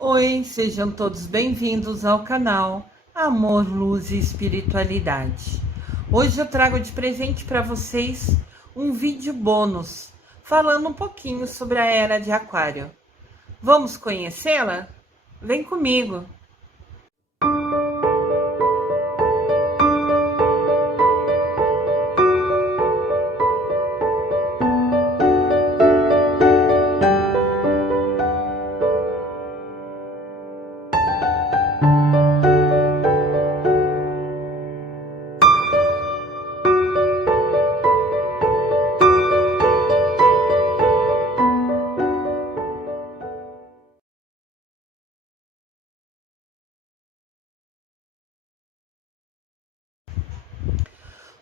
Oi, sejam todos bem-vindos ao canal Amor, Luz e Espiritualidade. Hoje eu trago de presente para vocês um vídeo bônus falando um pouquinho sobre a Era de Aquário. Vamos conhecê-la? Vem comigo!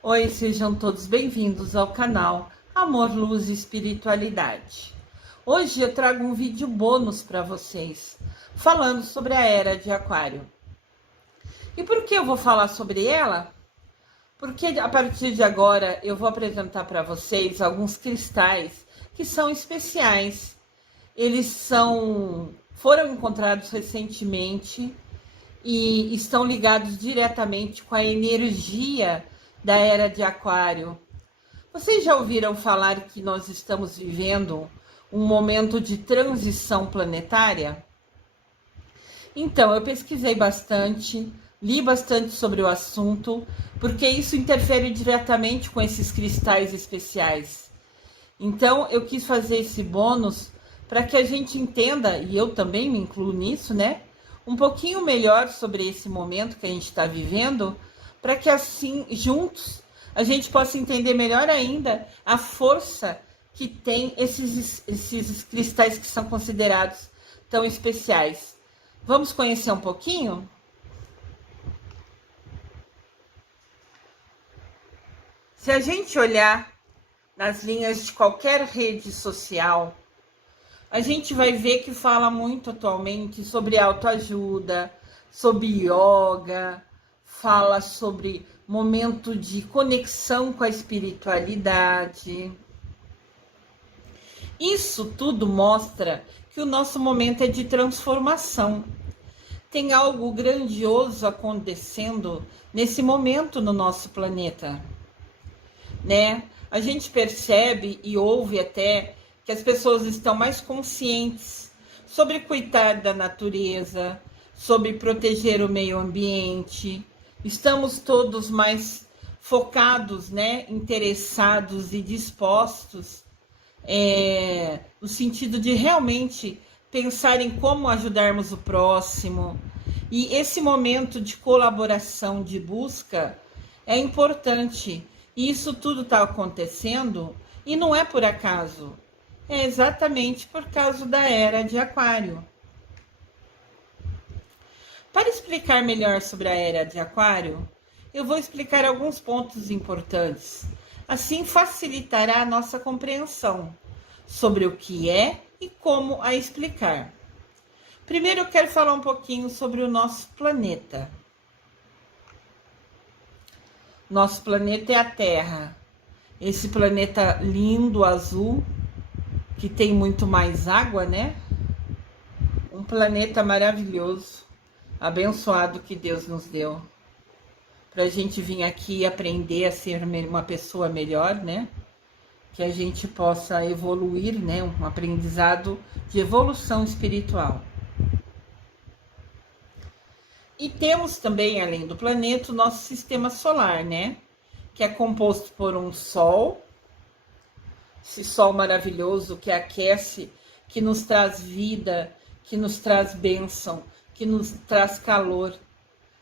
Oi, sejam todos bem-vindos ao canal Amor, Luz e Espiritualidade. Hoje eu trago um vídeo bônus para vocês, falando sobre a Era de Aquário. E por que eu vou falar sobre ela? Porque a partir de agora eu vou apresentar para vocês alguns cristais que são especiais. Eles foram encontrados recentemente e estão ligados diretamente com a energia da Era de Aquário. Vocês já ouviram falar que nós estamos vivendo um momento de transição planetária? Então, eu pesquisei bastante, li bastante sobre o assunto, porque isso interfere diretamente com esses cristais especiais. Então, eu quis fazer esse bônus para que a gente entenda, e eu também me incluo nisso, né? Um pouquinho melhor sobre esse momento que a gente está vivendo, para que assim, juntos, a gente possa entender melhor ainda a força que tem esses cristais que são considerados tão especiais. Vamos conhecer um pouquinho? Se a gente olhar nas linhas de qualquer rede social, a gente vai ver que fala muito atualmente sobre autoajuda, sobre yoga, fala sobre momento de conexão com a espiritualidade. Isso tudo mostra que o nosso momento é de transformação. Tem algo grandioso acontecendo nesse momento no nosso planeta, né? A gente percebe e ouve até que as pessoas estão mais conscientes sobre cuidar da natureza, sobre proteger o meio ambiente. Estamos todos mais focados, né, interessados e dispostos, no sentido de realmente pensar em como ajudarmos o próximo. E esse momento de colaboração, de busca, é importante. E isso tudo está acontecendo e não é por acaso. É exatamente por causa da Era de Aquário. Para explicar melhor sobre a Era de Aquário, eu vou explicar alguns pontos importantes. Assim facilitará a nossa compreensão sobre o que é e como a explicar. Primeiro eu quero falar um pouquinho sobre o nosso planeta. Nosso planeta é a Terra. Esse planeta lindo, azul, que tem muito mais água, né? Um planeta maravilhoso, abençoado que Deus nos deu. Para a gente vir aqui e aprender a ser uma pessoa melhor, né? Que a gente possa evoluir, né? Um aprendizado de evolução espiritual. E temos também, além do planeta, o nosso sistema solar, né? Que é composto por um Sol, esse Sol maravilhoso que aquece, que nos traz vida, que nos traz bênção, que nos traz calor.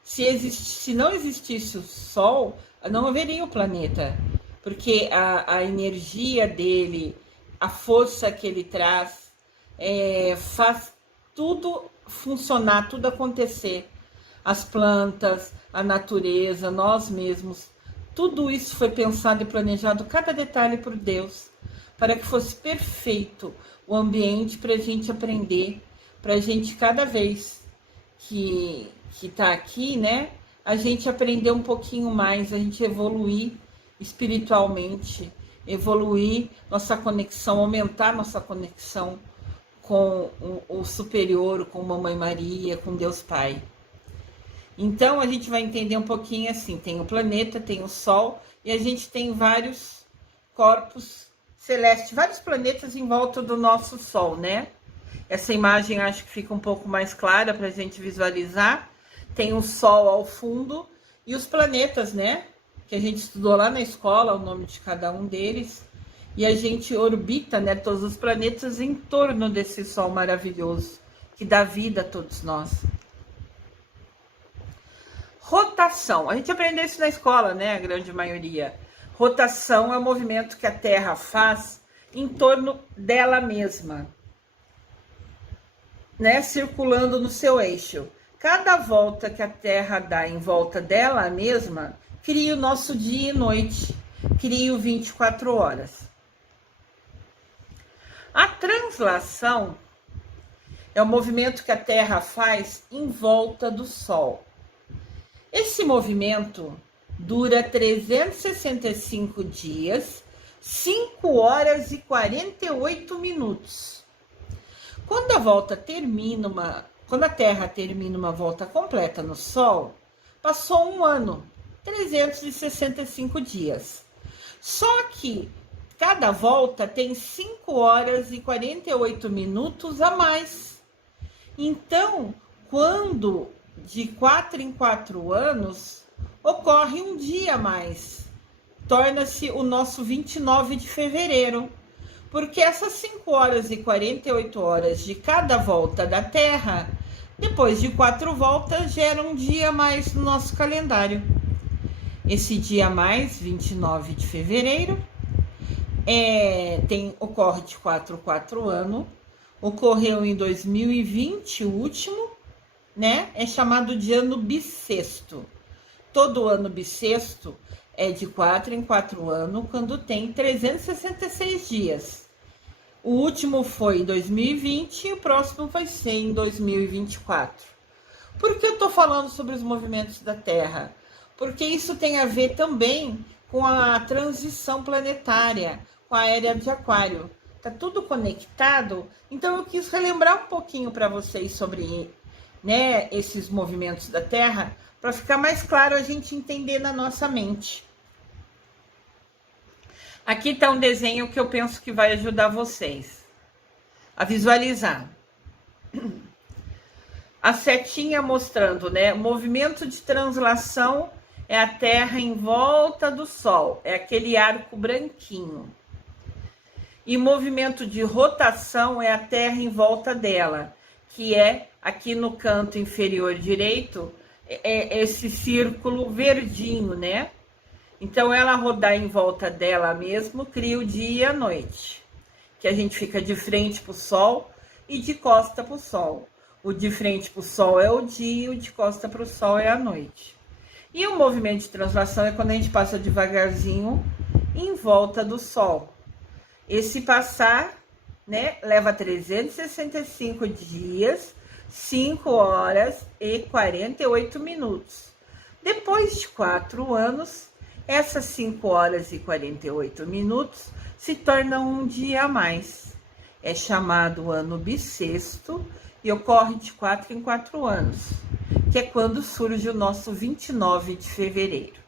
Se não existisse o Sol, não haveria o planeta, porque a energia dele, a força que ele traz, faz tudo funcionar, tudo acontecer. As plantas, a natureza, nós mesmos, tudo isso foi pensado e planejado, cada detalhe por Deus, para que fosse perfeito o ambiente para a gente aprender, para a gente cada vez que está aqui, né, a gente aprender um pouquinho mais, a gente evoluir espiritualmente, evoluir nossa conexão, aumentar nossa conexão com o superior, com Mamãe Maria, com Deus Pai. Então a gente vai entender um pouquinho assim, tem o planeta, tem o Sol, e a gente tem vários corpos celestes, vários planetas em volta do nosso Sol, né? Essa imagem acho que fica um pouco mais clara para a gente visualizar. Tem o Sol ao fundo e os planetas, né? Que a gente estudou lá na escola, o nome de cada um deles. E a gente orbita, né, todos os planetas em torno desse Sol maravilhoso, que dá vida a todos nós. Rotação. A gente aprendeu isso na escola, né? A grande maioria. Rotação é o movimento que a Terra faz em torno dela mesma, né? Circulando no seu eixo. Cada volta que a Terra dá em volta dela mesma, cria o nosso dia e noite, cria o 24 horas. A translação é o movimento que a Terra faz em volta do Sol. Esse movimento dura 365 dias, 5 horas e 48 minutos. Quando a Terra termina uma volta completa no Sol, passou um ano, 365 dias. Só que cada volta tem 5 horas e 48 minutos a mais. Então, quando de 4 em 4 anos, ocorre um dia a mais. Torna-se o nosso 29 de fevereiro. Porque essas 5 horas e 48 horas de cada volta da Terra, depois de 4 voltas, geram um dia a mais no nosso calendário. Esse dia a mais, 29 de fevereiro, ocorre de 4 em 4 anos, ocorreu em 2020, o último, né? É chamado de ano bissexto. Todo ano bissexto é de 4 em 4 anos, quando tem 366 dias. O último foi em 2020 e o próximo vai ser em 2024. Por que eu estou falando sobre os movimentos da Terra? Porque isso tem a ver também com a transição planetária, com a era de Aquário. Tá tudo conectado, então eu quis relembrar um pouquinho para vocês sobre, né, esses movimentos da Terra, para ficar mais claro a gente entender na nossa mente. Aqui está um desenho que eu penso que vai ajudar vocês a visualizar. A setinha mostrando, né, o movimento de translação é a Terra em volta do Sol, é aquele arco branquinho. E movimento de rotação é a Terra em volta dela, que é aqui no canto inferior direito, é esse círculo verdinho, né? Então, ela rodar em volta dela mesmo, cria o dia e a noite. Que a gente fica de frente para o Sol e de costa para o Sol. O de frente para o Sol é o dia, o de costa para o Sol é a noite. E o movimento de translação é quando a gente passa devagarzinho em volta do Sol. Esse passar, né, leva 365 dias, 5 horas e 48 minutos. Depois de 4 anos, essas 5 horas e 48 minutos se tornam um dia a mais. É chamado ano bissexto e ocorre de 4 em 4 anos, que é quando surge o nosso 29 de fevereiro.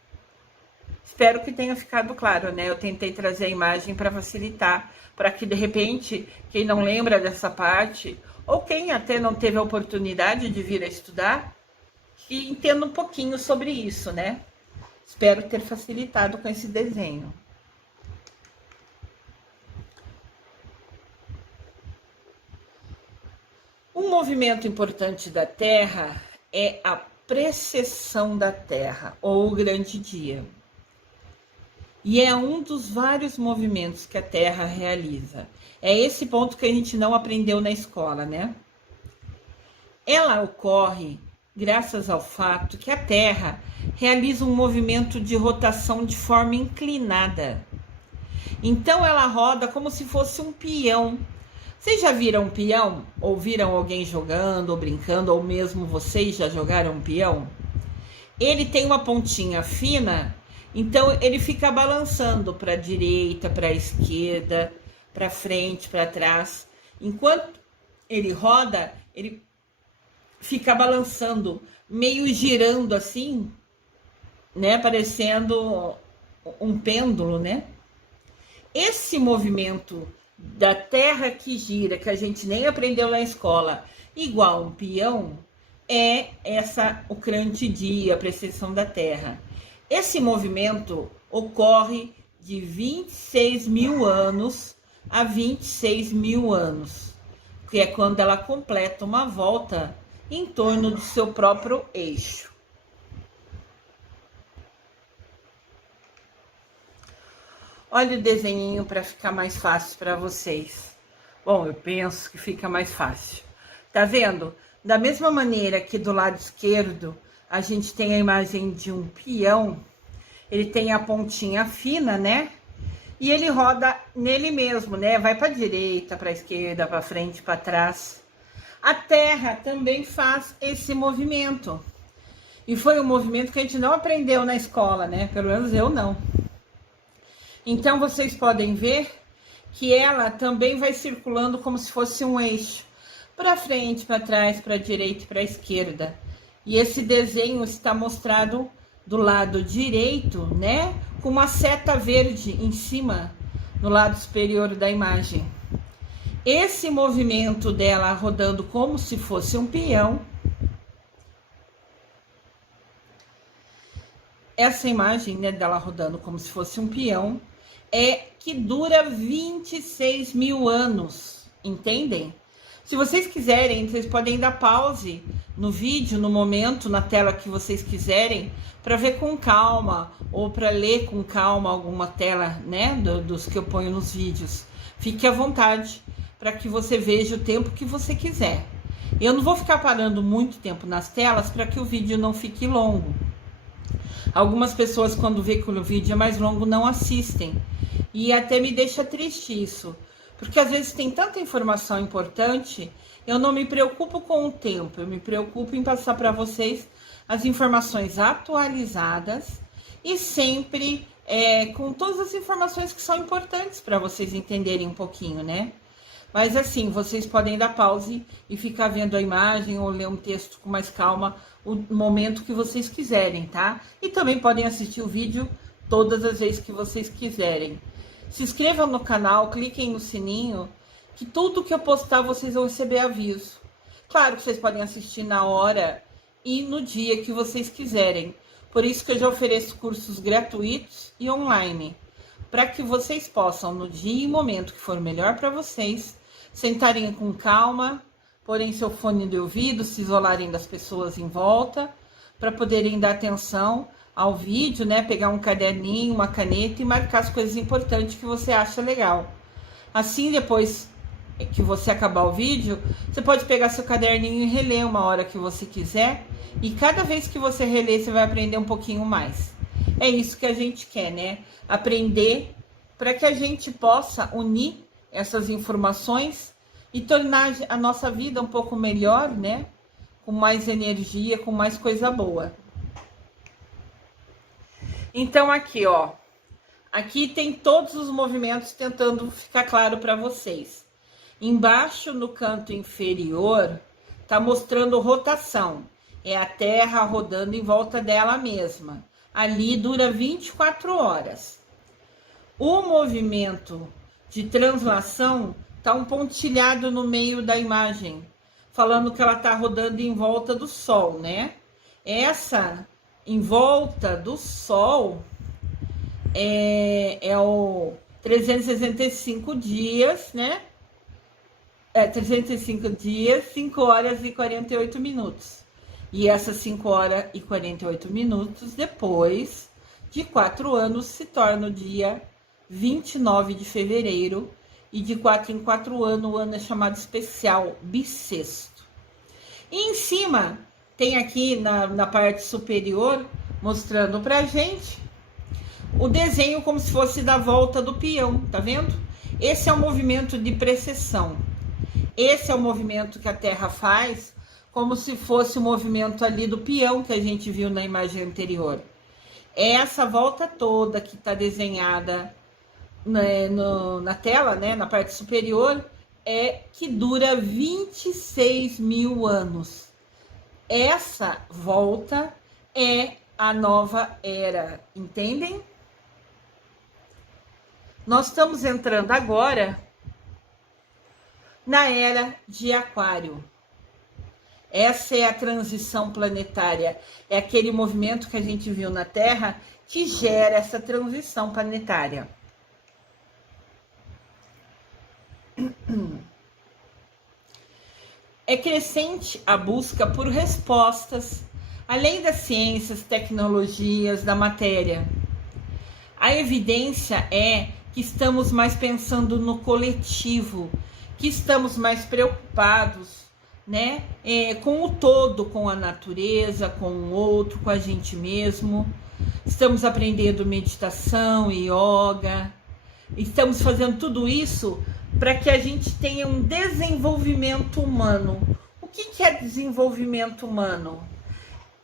Espero que tenha ficado claro, né? Eu tentei trazer a imagem para facilitar, para que de repente, quem não lembra dessa parte, ou quem até não teve a oportunidade de vir a estudar, que entenda um pouquinho sobre isso, né? Espero ter facilitado com esse desenho. Um movimento importante da Terra é a precessão da Terra, ou o grande dia. E é um dos vários movimentos que a Terra realiza. É esse ponto que a gente não aprendeu na escola, né? Ela ocorre graças ao fato que a Terra realiza um movimento de rotação de forma inclinada. Então, ela roda como se fosse um peão. Vocês já viram um peão? Ou viram alguém jogando ou brincando, ou mesmo vocês já jogaram um peão? Ele tem uma pontinha fina, então ele fica balançando para a direita, para a esquerda, para frente, para trás. Enquanto ele roda, ele fica balançando, meio girando assim, né? Parecendo um pêndulo, né? Esse movimento da Terra que gira, que a gente nem aprendeu na escola, igual um peão, é o crantidie, a precessão da Terra. Esse movimento ocorre de 26 mil anos a 26 mil anos, que é quando ela completa uma volta em torno do seu próprio eixo. Olha o desenhinho para ficar mais fácil para vocês. Bom, eu penso que fica mais fácil. Tá vendo? Da mesma maneira que do lado esquerdo a gente tem a imagem de um peão, ele tem a pontinha fina, né? E ele roda nele mesmo, né? Vai para a direita, para a esquerda, para frente, para trás. A Terra também faz esse movimento. E foi um movimento que a gente não aprendeu na escola, né? Pelo menos eu não. Então, vocês podem ver que ela também vai circulando como se fosse um eixo. Para frente, para trás, para a direita e para a esquerda. E esse desenho está mostrado do lado direito, né? Com uma seta verde em cima, no lado superior da imagem. Esse movimento dela rodando como se fosse um peão. Essa imagem, né, dela rodando como se fosse um peão, é que dura 26 mil anos, entendem? Se vocês quiserem, vocês podem dar pause no vídeo, no momento, na tela que vocês quiserem, para ver com calma, ou para ler com calma alguma tela, né, dos que eu ponho nos vídeos. Fique à vontade, para que você veja o tempo que você quiser. Eu não vou ficar parando muito tempo nas telas, para que o vídeo não fique longo. Algumas pessoas, quando vê que o vídeo é mais longo, não assistem. E até me deixa triste isso. Porque às vezes tem tanta informação importante, eu não me preocupo com o tempo. Eu me preocupo em passar para vocês as informações atualizadas e sempre com todas as informações que são importantes para vocês entenderem um pouquinho, né? Mas assim, vocês podem dar pause e ficar vendo a imagem ou ler um texto com mais calma o momento que vocês quiserem, tá? E também podem assistir o vídeo todas as vezes que vocês quiserem. Se inscrevam no canal, cliquem no sininho, que tudo que eu postar vocês vão receber aviso. Claro que vocês podem assistir na hora e no dia que vocês quiserem. Por isso que eu já ofereço cursos gratuitos e online, para que vocês possam, no dia e momento que for melhor para vocês, sentarem com calma, porem seu fone de ouvido, se isolarem das pessoas em volta, para poderem dar atenção ao vídeo, né? Pegar um caderninho, uma caneta e marcar as coisas importantes que você acha legal. Assim, depois que você acabar o vídeo, você pode pegar seu caderninho e reler uma hora que você quiser. E cada vez que você reler, você vai aprender um pouquinho mais. É isso que a gente quer, né? Aprender para que a gente possa unir essas informações e tornar a nossa vida um pouco melhor, né? Com mais energia, com mais coisa boa. Então, aqui, ó. Aqui tem todos os movimentos tentando ficar claro para vocês. Embaixo, no canto inferior, tá mostrando rotação. É a Terra rodando em volta dela mesma. Ali dura 24 horas. O movimento de translação tá um pontilhado no meio da imagem, falando que ela tá rodando em volta do Sol, né? Essa em volta do Sol é o 365 dias, né? 365 dias, 5 horas e 48 minutos. E essas 5 horas e 48 minutos, depois de 4 anos, se torna o dia 29 de fevereiro. E de 4 em 4 anos, o ano é chamado especial bissexto. E em cima, tem aqui na parte superior, mostrando pra gente o desenho como se fosse da volta do peão, tá vendo? Esse é o movimento de precessão. Esse é o movimento que a Terra faz, como se fosse o movimento ali do peão que a gente viu na imagem anterior. Essa volta toda que está desenhada na tela, né, na parte superior, é que dura 26 mil anos. Essa volta é a nova era, entendem? Nós estamos entrando agora na era de Aquário. Essa é a transição planetária, é aquele movimento que a gente viu na Terra que gera essa transição planetária. É crescente a busca por respostas, além das ciências, tecnologias, da matéria. A evidência é que estamos mais pensando no coletivo, que estamos mais preocupados, né, com o todo, com a natureza, com o outro, com a gente mesmo. Estamos aprendendo meditação e yoga. Estamos fazendo tudo isso para que a gente tenha um desenvolvimento humano. O que é desenvolvimento humano?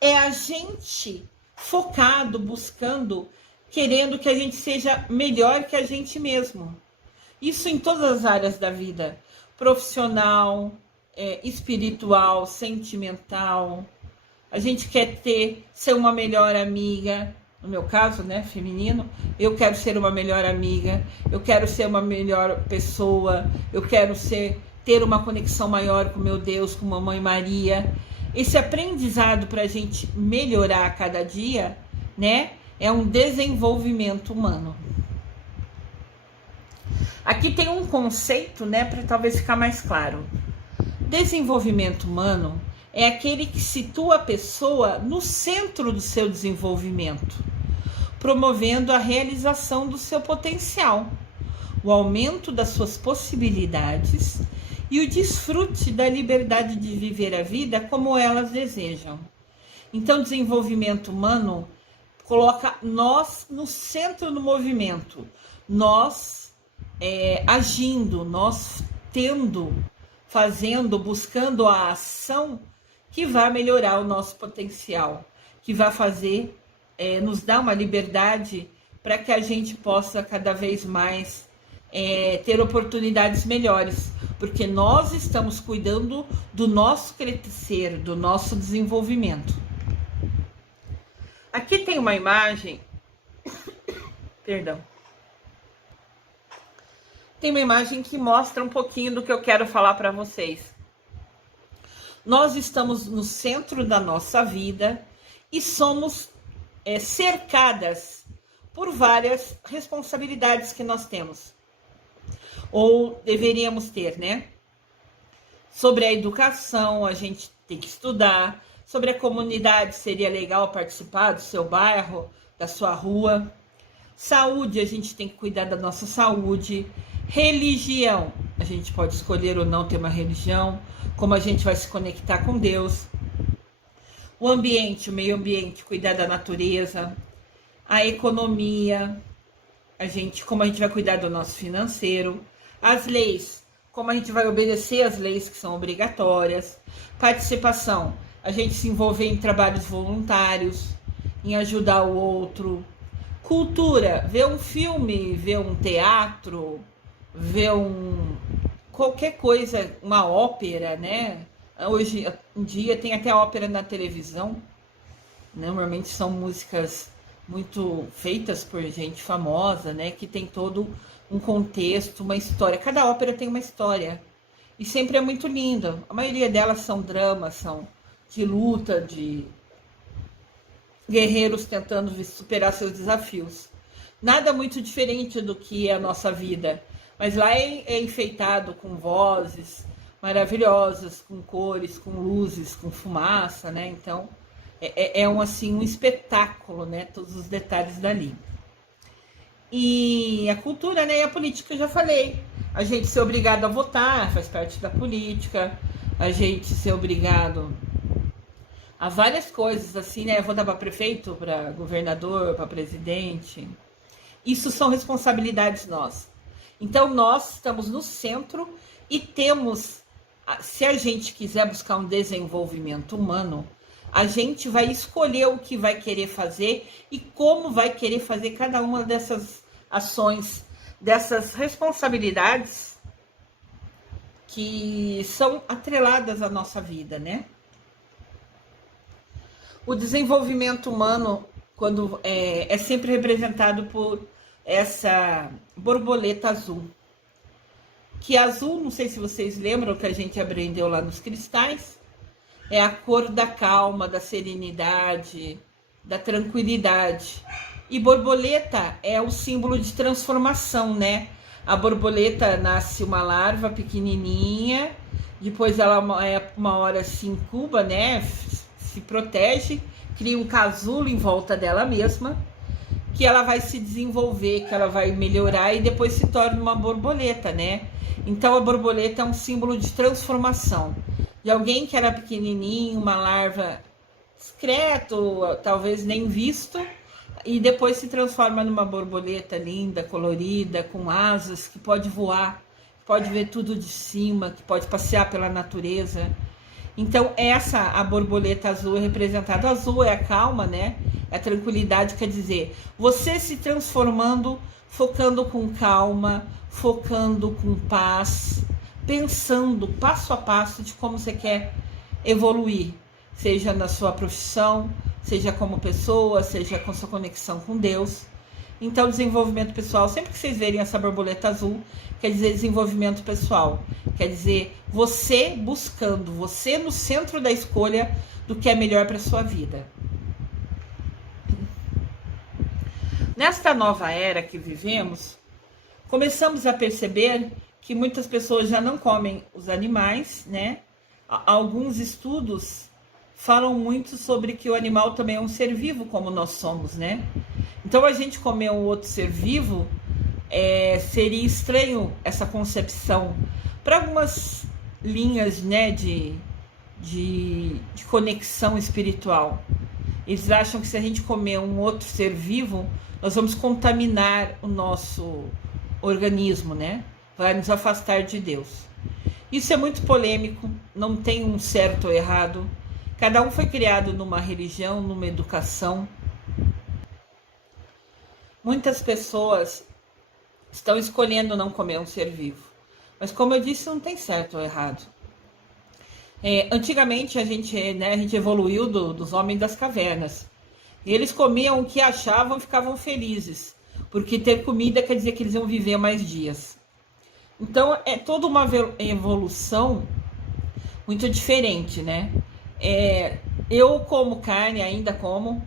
É a gente focado, buscando, querendo que a gente seja melhor que a gente mesmo. Isso em todas as áreas da vida. Profissional, espiritual, sentimental. A gente quer ser uma melhor amiga. No meu caso, né, feminino, eu quero ser uma melhor amiga, eu quero ser uma melhor pessoa, eu quero ter uma conexão maior com meu Deus, com Mamãe Maria. Esse aprendizado para a gente melhorar a cada dia, né, é um desenvolvimento humano. Aqui tem um conceito, né, para talvez ficar mais claro. Desenvolvimento humano é aquele que situa a pessoa no centro do seu desenvolvimento, promovendo a realização do seu potencial, o aumento das suas possibilidades e o desfrute da liberdade de viver a vida como elas desejam. Então, desenvolvimento humano coloca nós no centro do movimento, nós agindo, nós fazendo, buscando a ação que vai melhorar o nosso potencial, que vai fazer, nos dar uma liberdade para que a gente possa cada vez mais ter oportunidades melhores, porque nós estamos cuidando do nosso crescer, do nosso desenvolvimento. Aqui tem uma imagem, perdão, tem uma imagem que mostra um pouquinho do que eu quero falar para vocês. Nós estamos no centro da nossa vida e somos cercadas por várias responsabilidades que nós temos, ou deveríamos ter, né? Sobre a educação, a gente tem que estudar. Sobre a comunidade, seria legal participar do seu bairro, da sua rua. Saúde, a gente tem que cuidar da nossa saúde. Religião, a gente pode escolher ou não ter uma religião, como a gente vai se conectar com Deus. O ambiente, o meio ambiente, cuidar da natureza. A economia, como a gente vai cuidar do nosso financeiro. As leis, como a gente vai obedecer às leis que são obrigatórias. Participação, a gente se envolver em trabalhos voluntários, em ajudar o outro. Cultura, ver um filme, ver um teatro, ver qualquer coisa, uma ópera, né? Hoje em dia tem até ópera na televisão. Normalmente são músicas muito feitas por gente famosa, né? Que tem todo um contexto, uma história. Cada ópera tem uma história. E sempre é muito linda. A maioria delas são dramas, são de luta, de guerreiros tentando superar seus desafios. Nada muito diferente do que é a nossa vida. Mas lá é enfeitado com vozes maravilhosas, com cores, com luzes, com fumaça, né? Então, um espetáculo, né? Todos os detalhes dali. E a cultura, né? E a política, eu já falei. A gente ser obrigado a votar faz parte da política. A gente ser obrigado a várias coisas, assim, né? Votar para prefeito, para governador, para presidente. Isso são responsabilidades nossas. Então, nós estamos no centro e temos, se a gente quiser buscar um desenvolvimento humano, a gente vai escolher o que vai querer fazer e como vai querer fazer cada uma dessas ações, dessas responsabilidades que são atreladas à nossa vida, né? O desenvolvimento humano, quando é sempre representado por essa borboleta azul. Que azul, não sei se vocês lembram que a gente aprendeu lá nos cristais, é a cor da calma, da serenidade, da tranquilidade. E borboleta é o símbolo de transformação, né? A borboleta nasce uma larva pequenininha, depois ela uma hora se incuba, né? Se protege, cria um casulo em volta dela mesma, que ela vai se desenvolver, que ela vai melhorar e depois se torna uma borboleta, né? Então a borboleta é um símbolo de transformação. De alguém que era pequenininho, uma larva discreto, talvez nem visto, e depois se transforma numa borboleta linda, colorida, com asas, que pode voar, pode ver tudo de cima, que pode passear pela natureza. Então essa, a borboleta azul é representada. O azul é a calma, né? É a tranquilidade, quer dizer, você se transformando, focando com calma, focando com paz, pensando passo a passo de como você quer evoluir, seja na sua profissão, seja como pessoa, seja com sua conexão com Deus. Então, desenvolvimento pessoal, sempre que vocês verem essa borboleta azul, quer dizer desenvolvimento pessoal, quer dizer você buscando, você no centro da escolha do que é melhor para sua vida. Nesta nova era que vivemos, começamos a perceber que muitas pessoas já não comem os animais, né? Alguns estudos falam muito sobre que o animal também é um ser vivo, como nós somos, né? Então, a gente comer um outro ser vivo seria estranho essa concepção. Para algumas linhas, né, de conexão espiritual, eles acham que se a gente comer um outro ser vivo, nós vamos contaminar o nosso organismo, né? Vai nos afastar de Deus. Isso é muito polêmico, não tem um certo ou errado. Cada um foi criado numa religião, numa educação. Muitas pessoas estão escolhendo não comer um ser vivo. Mas como eu disse, não tem certo ou errado. Antigamente a gente evoluiu dos homens das cavernas. E eles comiam o que achavam e ficavam felizes. Porque ter comida quer dizer que eles iam viver mais dias. Então é toda uma evolução muito diferente, né? Eu como carne, ainda como,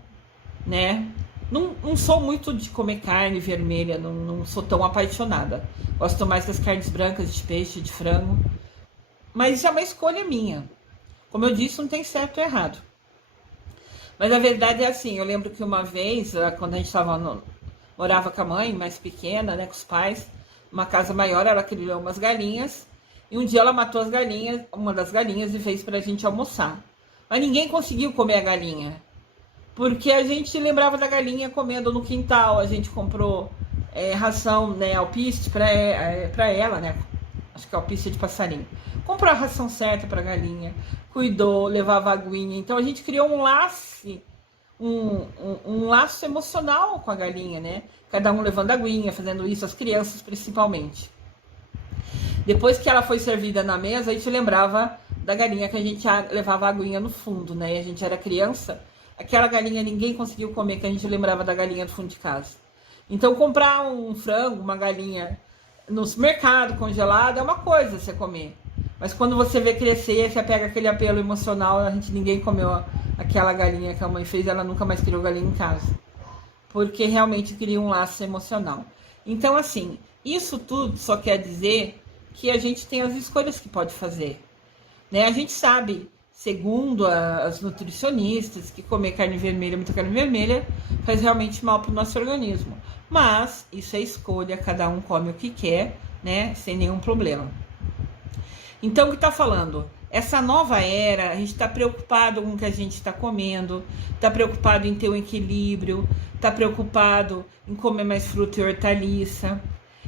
né? Não sou muito de comer carne vermelha, não sou tão apaixonada. Gosto mais das carnes brancas, de peixe, de frango. Mas isso é uma escolha minha. Como eu disse, não tem certo ou errado. Mas a verdade é assim, eu lembro que uma vez, quando a gente morava com a mãe, mais pequena, né, com os pais, uma casa maior, ela criou umas galinhas, e um dia ela matou as galinhas, uma das galinhas, e fez pra gente almoçar. Mas ninguém conseguiu comer a galinha, porque a gente lembrava da galinha comendo no quintal, a gente comprou ração, né, alpiste pra ela, né, acho que é alpiste de passarinho. Comprou a ração certa pra galinha, cuidou, levava aguinha, então a gente criou um laço, um laço emocional com a galinha, né? Cada um levando aguinha, fazendo isso, as crianças principalmente. Depois que ela foi servida na mesa, a gente lembrava da galinha que a gente levava a aguinha no fundo, né? E a gente era criança, aquela galinha ninguém conseguiu comer, que a gente lembrava da galinha do fundo de casa. Então, comprar um frango, uma galinha no mercado congelado é uma coisa você comer. Mas quando você vê crescer, você pega aquele apelo emocional, ninguém comeu aquela galinha que a mãe fez, ela nunca mais criou galinha em casa. Porque realmente cria um laço emocional. Então, assim, isso tudo só quer dizer que a gente tem as escolhas que pode fazer. Né? A gente sabe, segundo as nutricionistas, que comer carne vermelha, muita carne vermelha, faz realmente mal para o nosso organismo. Mas isso é escolha, cada um come o que quer, né? Sem nenhum problema. Então, o que está falando? Essa nova era, a gente está preocupado com o que a gente está comendo, está preocupado em ter um equilíbrio, está preocupado em comer mais fruta e hortaliça.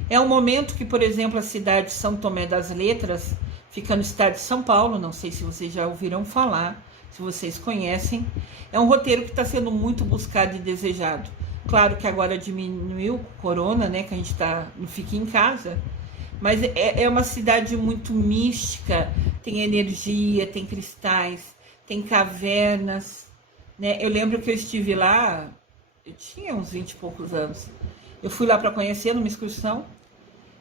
É um momento que, por exemplo, a cidade de São Tomé das Letras fica no estado de São Paulo, não sei se vocês já ouviram falar, se vocês conhecem. É um roteiro que está sendo muito buscado e desejado. Claro que agora diminuiu o corona, né, que a gente não fica em casa, Mas é uma cidade muito mística, tem energia, tem cristais, tem cavernas, né? Eu lembro que eu estive lá, eu tinha uns 20 e poucos anos. Eu fui lá para conhecer numa excursão,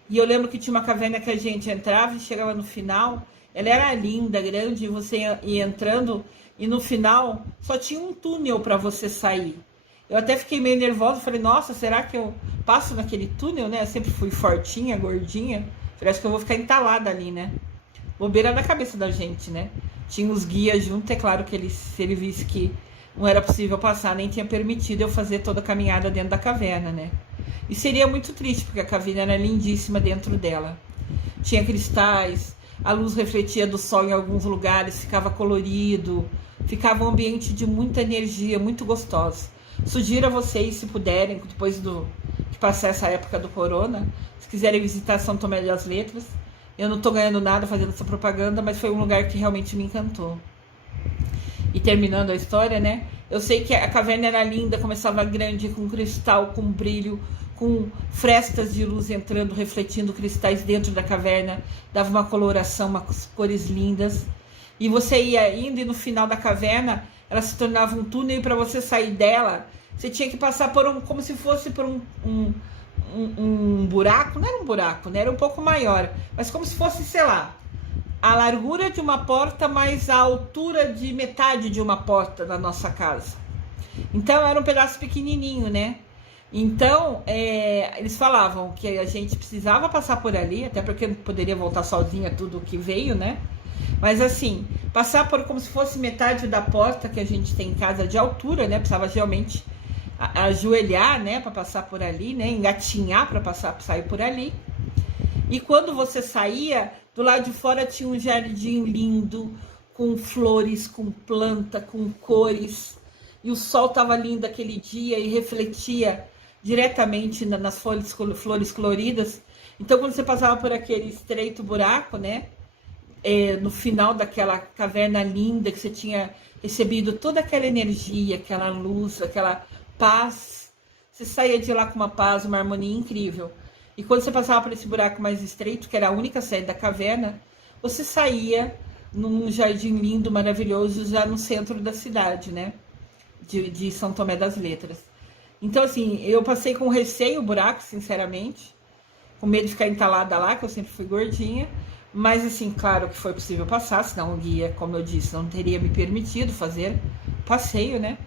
e eu lembro que tinha uma caverna que a gente entrava e chegava no final, ela era linda, grande, e você ia entrando, e no final só tinha um túnel para você sair. Eu até fiquei meio nervosa, falei, nossa, será que eu passo naquele túnel, né? Eu sempre fui fortinha, gordinha. Falei, acho que eu vou ficar entalada ali, né? Bobeira na cabeça da gente, né? Tinha os guias junto, é claro que ele, se ele visse que não era possível passar, nem tinha permitido eu fazer toda a caminhada dentro da caverna, né? E seria muito triste, porque a caverna era lindíssima dentro dela. Tinha cristais, a luz refletia do sol em alguns lugares, ficava colorido, ficava um ambiente de muita energia, muito gostoso. Sugiro a vocês, se puderem, depois de passar essa época do corona, se quiserem visitar São Tomé das Letras. Eu não estou ganhando nada fazendo essa propaganda, mas foi um lugar que realmente me encantou. E terminando a história, né? Eu sei que a caverna era linda, começava grande, com cristal, com brilho, com frestas de luz entrando, refletindo cristais dentro da caverna, dava uma coloração, umas cores lindas. E você ia indo e no final da caverna, ela se tornava um túnel, e para você sair dela, você tinha que passar por como se fosse por um buraco, não era um buraco, né? Era um pouco maior, mas como se fosse, sei lá, a largura de uma porta mais a altura de metade de uma porta da nossa casa. Então era um pedaço pequenininho, né? Então eles falavam que a gente precisava passar por ali, até porque não poderia voltar sozinha tudo que veio, né? Mas assim, passar por como se fosse metade da porta que a gente tem em casa de altura, né? Precisava realmente ajoelhar, né, para passar por ali, né? Engatinhar para sair por ali. E quando você saía, do lado de fora tinha um jardim lindo, com flores, com planta, com cores. E o sol estava lindo aquele dia e refletia diretamente nas flores coloridas. Então, quando você passava por aquele estreito buraco, né? No final daquela caverna linda, que você tinha recebido toda aquela energia, aquela luz, aquela paz, você saía de lá com uma paz, uma harmonia incrível. E quando você passava por esse buraco mais estreito, que era a única saída da caverna, você saía num jardim lindo, maravilhoso, já no centro da cidade, né? De São Tomé das Letras. Então, assim, eu passei com receio o buraco, sinceramente, com medo de ficar entalada lá, que eu sempre fui gordinha. Mas, assim, claro que foi possível passar, senão o guia, como eu disse, não teria me permitido fazer passeio, né?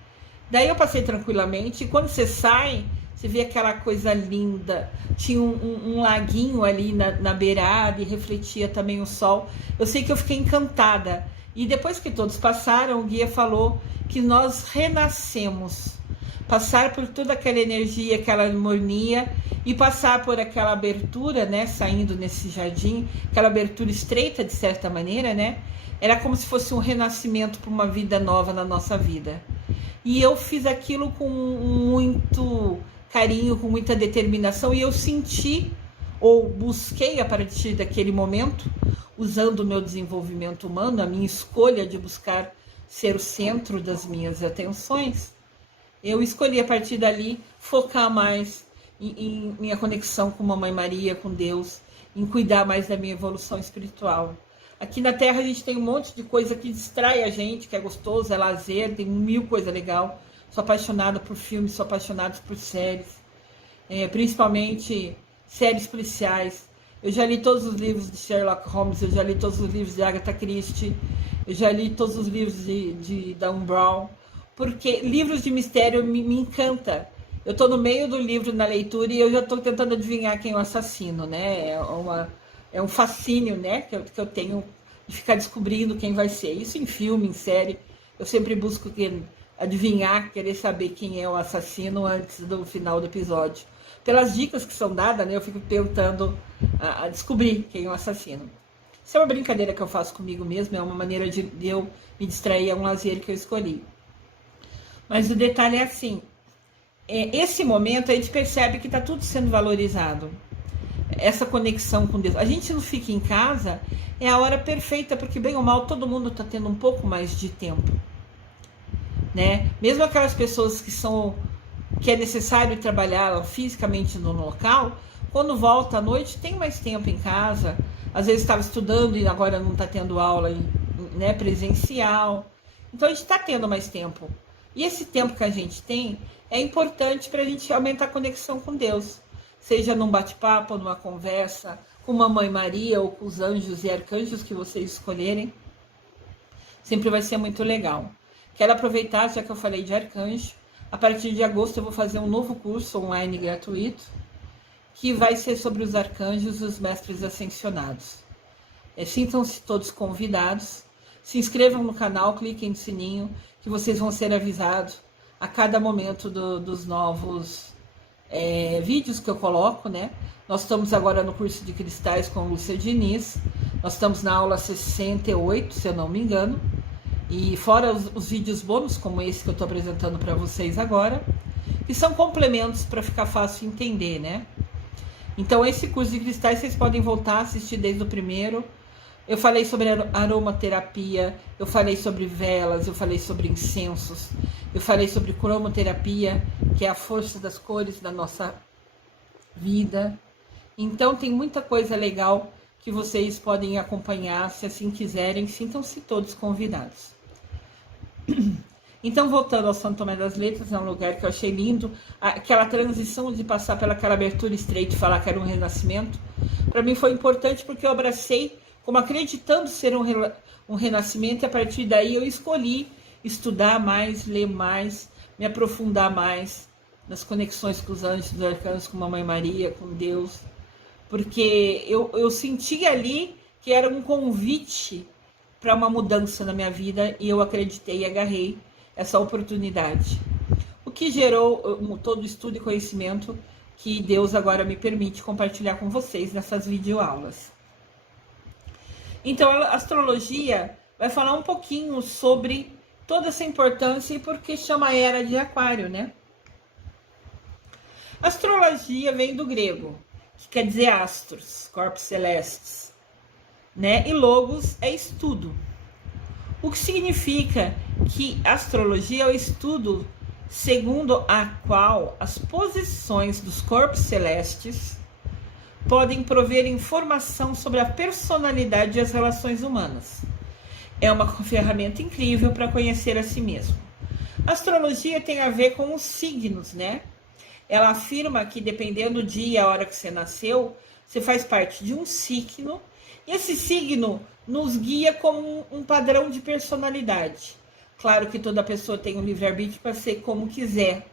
Daí eu passei tranquilamente, e quando você sai, você vê aquela coisa linda. Tinha um laguinho ali na beirada e refletia também o sol. Eu sei que eu fiquei encantada. E depois que todos passaram, o guia falou que nós renascemos. Passar por toda aquela energia, aquela harmonia, e passar por aquela abertura, né, saindo nesse jardim, aquela abertura estreita de certa maneira, né, era como se fosse um renascimento para uma vida nova na nossa vida. E eu fiz aquilo com muito carinho, com muita determinação, e eu senti, ou busquei a partir daquele momento, usando o meu desenvolvimento humano, a minha escolha de buscar ser o centro das minhas atenções, eu escolhi a partir dali focar mais em minha conexão com Mamãe Maria, com Deus, em cuidar mais da minha evolução espiritual. Aqui na Terra a gente tem um monte de coisa que distrai a gente, que é gostoso, é lazer, tem mil coisas legais. Sou apaixonada por filmes, sou apaixonada por séries, principalmente séries policiais. Eu já li todos os livros de Sherlock Holmes, eu já li todos os livros de Agatha Christie, eu já li todos os livros de Dan Brown, porque livros de mistério me encanta. Eu estou no meio do livro na leitura e eu já estou tentando adivinhar quem é o assassino, né? É um fascínio, né, que eu tenho de ficar descobrindo quem vai ser. Isso em filme, em série, eu sempre busco adivinhar, querer saber quem é o assassino antes do final do episódio. Pelas dicas que são dadas, né, eu fico tentando a descobrir quem é o assassino. Isso é uma brincadeira que eu faço comigo mesmo, é uma maneira de eu me distrair, é um lazer que eu escolhi. Mas o detalhe é assim, esse momento a gente percebe que está tudo sendo valorizado. Essa conexão com Deus. A gente não fica em casa, é a hora perfeita, porque bem ou mal todo mundo está tendo um pouco mais de tempo, né? Mesmo aquelas pessoas que é necessário trabalhar fisicamente no local, quando volta à noite, tem mais tempo em casa. Às vezes estava estudando e agora não está tendo aula, né, presencial. Então a gente está tendo mais tempo. E esse tempo que a gente tem é importante para a gente aumentar a conexão com Deus. Seja num bate-papo, numa conversa, com Mamãe Maria ou com os anjos e arcanjos que vocês escolherem. Sempre vai ser muito legal. Quero aproveitar, já que eu falei de arcanjo, a partir de agosto eu vou fazer um novo curso online gratuito, que vai ser sobre os arcanjos e os mestres ascensionados. Sintam-se todos convidados, se inscrevam no canal, cliquem no sininho, que vocês vão ser avisados a cada momento dos novos vídeos que eu coloco, né? Nós estamos agora no curso de cristais com Lúcia Diniz, nós estamos na aula 68, se eu não me engano, e fora os vídeos bônus, como esse que eu estou apresentando para vocês agora, que são complementos para ficar fácil entender, né? Então, esse curso de cristais vocês podem voltar a assistir desde o primeiro. Eu falei sobre aromaterapia, eu falei sobre velas, eu falei sobre incensos, eu falei sobre cromoterapia, que é a força das cores da nossa vida. Então, tem muita coisa legal que vocês podem acompanhar, se assim quiserem, sintam-se todos convidados. Então, voltando ao São Tomé das Letras, é um lugar que eu achei lindo. Aquela transição de passar pelaquela abertura estreita e falar que era um renascimento, para mim foi importante porque eu abracei como acreditando ser um renascimento, e a partir daí eu escolhi estudar mais, ler mais, me aprofundar mais nas conexões com os anjos, dos arcanos, com Mamãe Maria, com Deus, porque eu senti ali que era um convite para uma mudança na minha vida e eu acreditei e agarrei essa oportunidade. O que gerou todo o estudo e conhecimento que Deus agora me permite compartilhar com vocês nessas videoaulas. Então, a astrologia vai falar um pouquinho sobre toda essa importância e por que chama a Era de Aquário, né? Astrologia vem do grego, que quer dizer astros, corpos celestes, né? E logos é estudo. O que significa que astrologia é o estudo segundo a qual as posições dos corpos celestes podem prover informação sobre a personalidade e as relações humanas. É uma ferramenta incrível para conhecer a si mesmo. A astrologia tem a ver com os signos, né? Ela afirma que dependendo do dia e a hora que você nasceu, você faz parte de um signo, e esse signo nos guia como um padrão de personalidade. Claro que toda pessoa tem um livre-arbítrio para ser como quiser.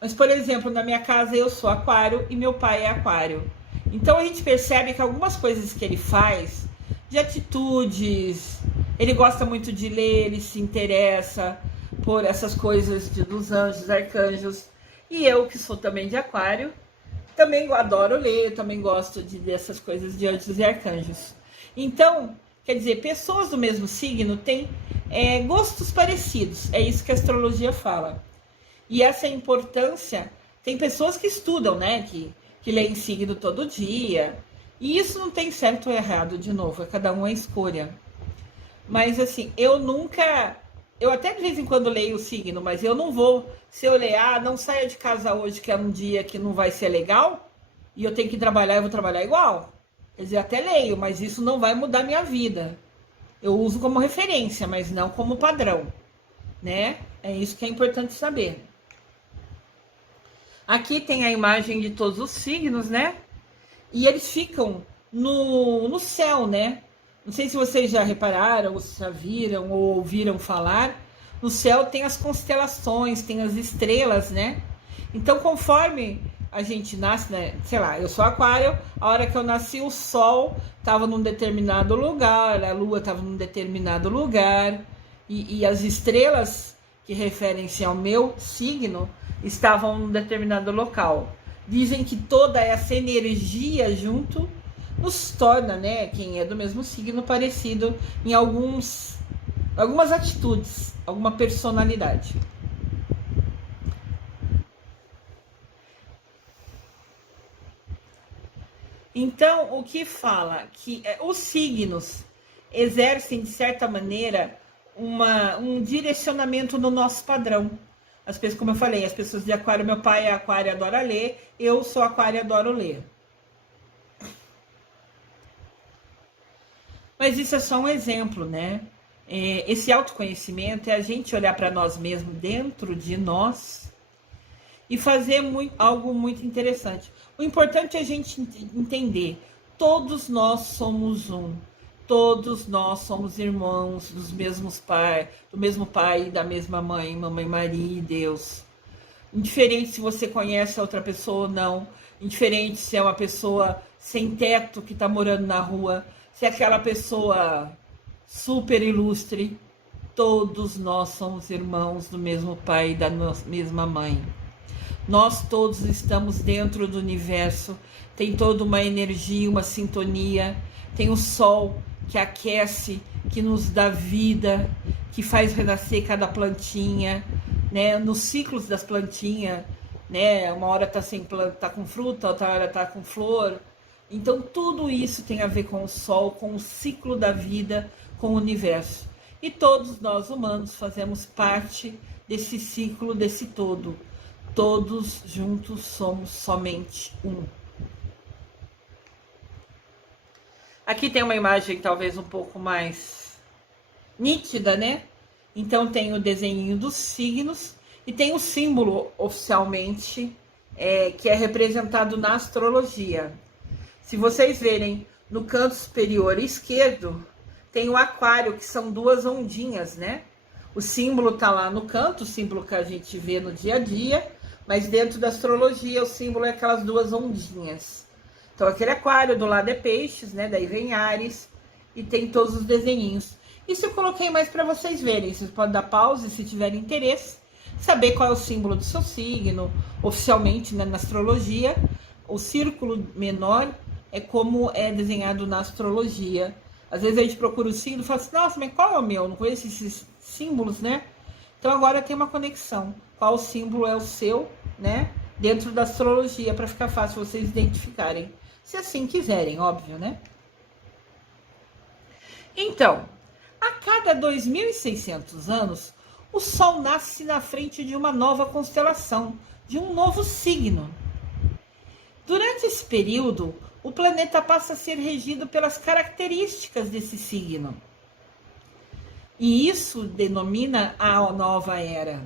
Mas, por exemplo, na minha casa eu sou aquário e meu pai é aquário. Então a gente percebe que algumas coisas que ele faz, de atitudes, ele gosta muito de ler, ele se interessa por essas coisas dos anjos, arcanjos. E eu, que sou também de aquário, também adoro ler, também gosto dessas coisas de anjos e arcanjos. Então, quer dizer, pessoas do mesmo signo têm gostos parecidos. É isso que a astrologia fala. E essa importância, tem pessoas que estudam, né? Que leem signo todo dia. E isso não tem certo ou errado, de novo, é cada um a escolha. Mas assim, eu até de vez em quando leio o signo, mas eu não vou, se eu ler, não saia de casa hoje, que é um dia que não vai ser legal, e eu tenho que trabalhar, eu vou trabalhar igual. Quer dizer, até leio, mas isso não vai mudar minha vida. Eu uso como referência, mas não como padrão, né? É isso que é importante saber. Aqui tem a imagem de todos os signos, né? E eles ficam no céu, né? Não sei se vocês já repararam, ou já viram, ou ouviram falar. No céu tem as constelações, tem as estrelas, né? Então, conforme a gente nasce, né? Sei lá, eu sou aquário, a hora que eu nasci, o sol estava num determinado lugar, a lua estava num determinado lugar, e as estrelas que referem-se ao meu signo estavam num determinado local. Dizem que toda essa energia junto nos torna, né, quem é do mesmo signo, parecido em algumas atitudes, alguma personalidade. Então, o que fala? Que os signos exercem, de certa maneira, um direcionamento no nosso padrão. As pessoas, como eu falei, as pessoas de aquário, meu pai é aquário, adora ler, eu sou aquário, adoro ler. Mas isso é só um exemplo, né? Esse autoconhecimento é a gente olhar para nós mesmos dentro de nós e fazer algo muito interessante. O importante é a gente entender, todos nós somos um. Todos nós somos irmãos dos mesmos pais, do mesmo pai e da mesma mãe, Mamãe Maria e Deus. Indiferente se você conhece a outra pessoa ou não, indiferente se é uma pessoa sem teto que está morando na rua, se é aquela pessoa super ilustre, todos nós somos irmãos do mesmo pai e da mesma mãe. Nós todos estamos dentro do universo, tem toda uma energia, uma sintonia, tem o sol que aquece, que nos dá vida, que faz renascer cada plantinha, né? Nos ciclos das plantinhas, né? Uma hora tá sem planta, tá com fruta, outra hora tá com flor. Então tudo isso tem a ver com o sol, com o ciclo da vida, com o universo. E todos nós humanos fazemos parte desse ciclo, desse todo. Todos juntos somos somente um. Aqui tem uma imagem talvez um pouco mais nítida, né? Então tem o desenho dos signos e tem o símbolo oficialmente que é representado na astrologia. Se vocês verem no canto superior esquerdo, tem o aquário, que são duas ondinhas, né? O símbolo tá lá no canto, o símbolo que a gente vê no dia a dia, mas dentro da astrologia o símbolo é aquelas duas ondinhas. Então aquele aquário do lado é peixes, né? Daí vem Áries e tem todos os desenhinhos. Isso eu coloquei mais para vocês verem. Vocês podem dar pause se tiverem interesse, saber qual é o símbolo do seu signo, oficialmente, né, na astrologia. O círculo menor é como é desenhado na astrologia. Às vezes a gente procura o signo e fala assim, nossa, mas qual é o meu? Eu não conheço esses símbolos, né? Então agora tem uma conexão. Qual símbolo é o seu, né? Dentro da astrologia, para ficar fácil vocês identificarem. Se assim quiserem, óbvio, né? Então, a cada 2.600 anos, o Sol nasce na frente de uma nova constelação, de um novo signo. Durante esse período, o planeta passa a ser regido pelas características desse signo. E isso denomina a nova era.